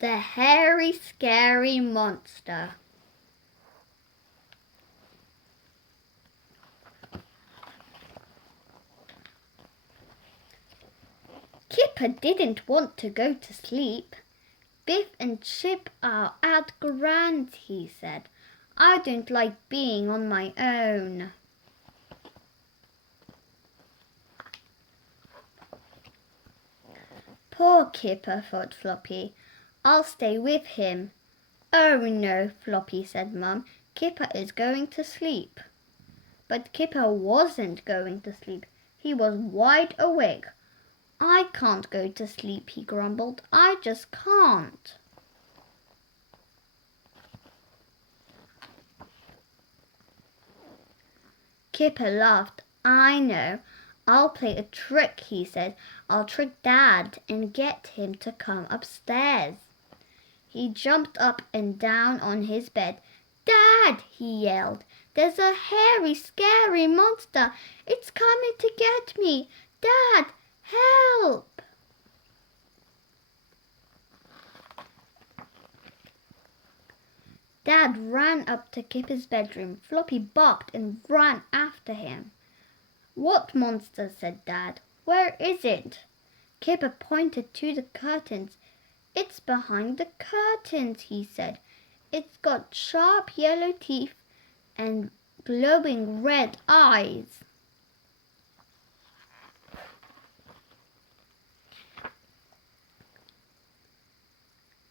The hairy, scary monster. Kipper didn't want to go to sleep. Biff and Chip are at Grant, he said. I don't like being on my own. Poor Kipper, thought Floppy. I'll stay with him. Oh no, Floppy said Mum. Kipper is going to sleep. But Kipper wasn't going to sleep. He was wide awake. I can't go to sleep, he grumbled. I just can't. Kipper laughed. I know. I'll play a trick, he said. I'll trick Dad and get him to come upstairs. He jumped up and down on his bed. Dad, he yelled. There's a hairy, scary monster. It's coming to get me. Dad, help! Dad ran up to Kipper's bedroom. Floppy barked and ran after him. What monster? Said Dad. Where is it? Kipper pointed to the curtains. It's behind the curtains, he said. It's got sharp yellow teeth and glowing red eyes.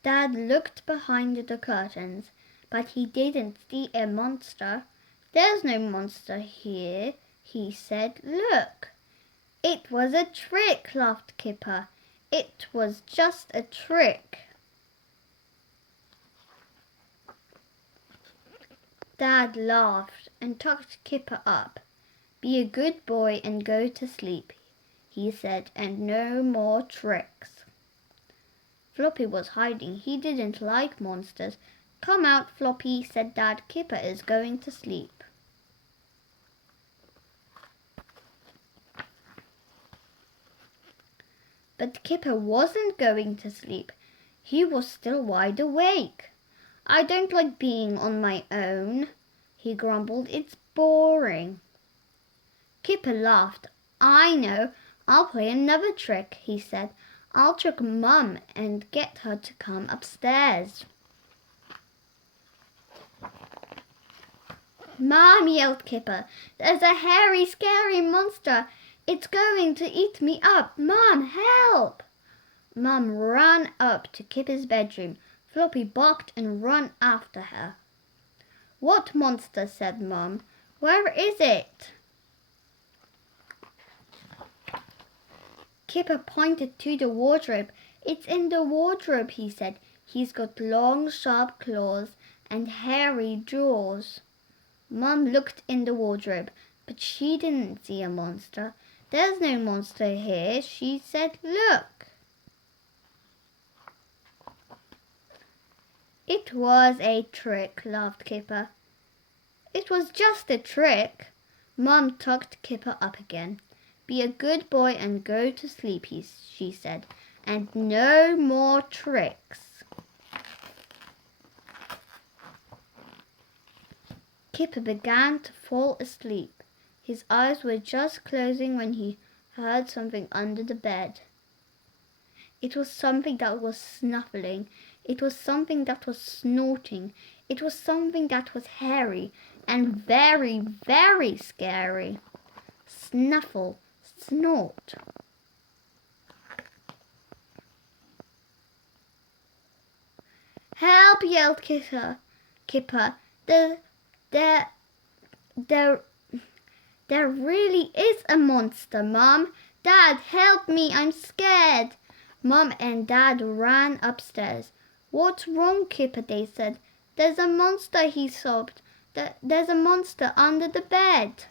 Dad looked behind the curtains, but he didn't see a monster. There's no monster here, he said. Look. It was a trick, laughed Kipper. It was just a trick. Dad laughed and tucked Kipper up. Be a good boy and go to sleep, he said, and no more tricks. Floppy was hiding. He didn't like monsters. Come out, Floppy, said Dad. Kipper is going to sleep. But Kipper wasn't going to sleep. He was still wide awake. I don't like being on my own, he grumbled. It's boring. Kipper laughed. I know. I'll play another trick, he said. I'll trick Mum and get her to come upstairs. Mom, yelled Kipper. There's a hairy, scary monster. It's going to eat me up. Mom, help! Mum ran up to Kipper's bedroom. Floppy barked and ran after her. What monster? Said Mum. Where is it? Kipper pointed to the wardrobe. It's in the wardrobe, he said. He's got long, sharp claws and hairy jaws. Mum looked in the wardrobe, but she didn't see a monster. There's no monster here, she said. Look. It was a trick, laughed Kipper. It was just a trick. Mum tucked Kipper up again. Be a good boy and go to sleep, she said, and no more tricks. Kipper began to fall asleep. His eyes were just closing when he heard something under the bed. It was something that was snuffling. It was something that was snorting. It was something that was hairy and very, very scary. Snuffle, snort. Help, yelled Kipper. There really is a monster, Mom. Dad, help me, I'm scared. Mom and Dad ran upstairs. What's wrong, Kipper? They said. There's a monster, he sobbed. There's a monster under the bed.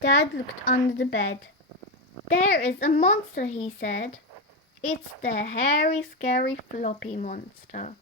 Dad looked under the bed. There is a monster, he said. It's the hairy, scary, floppy monster.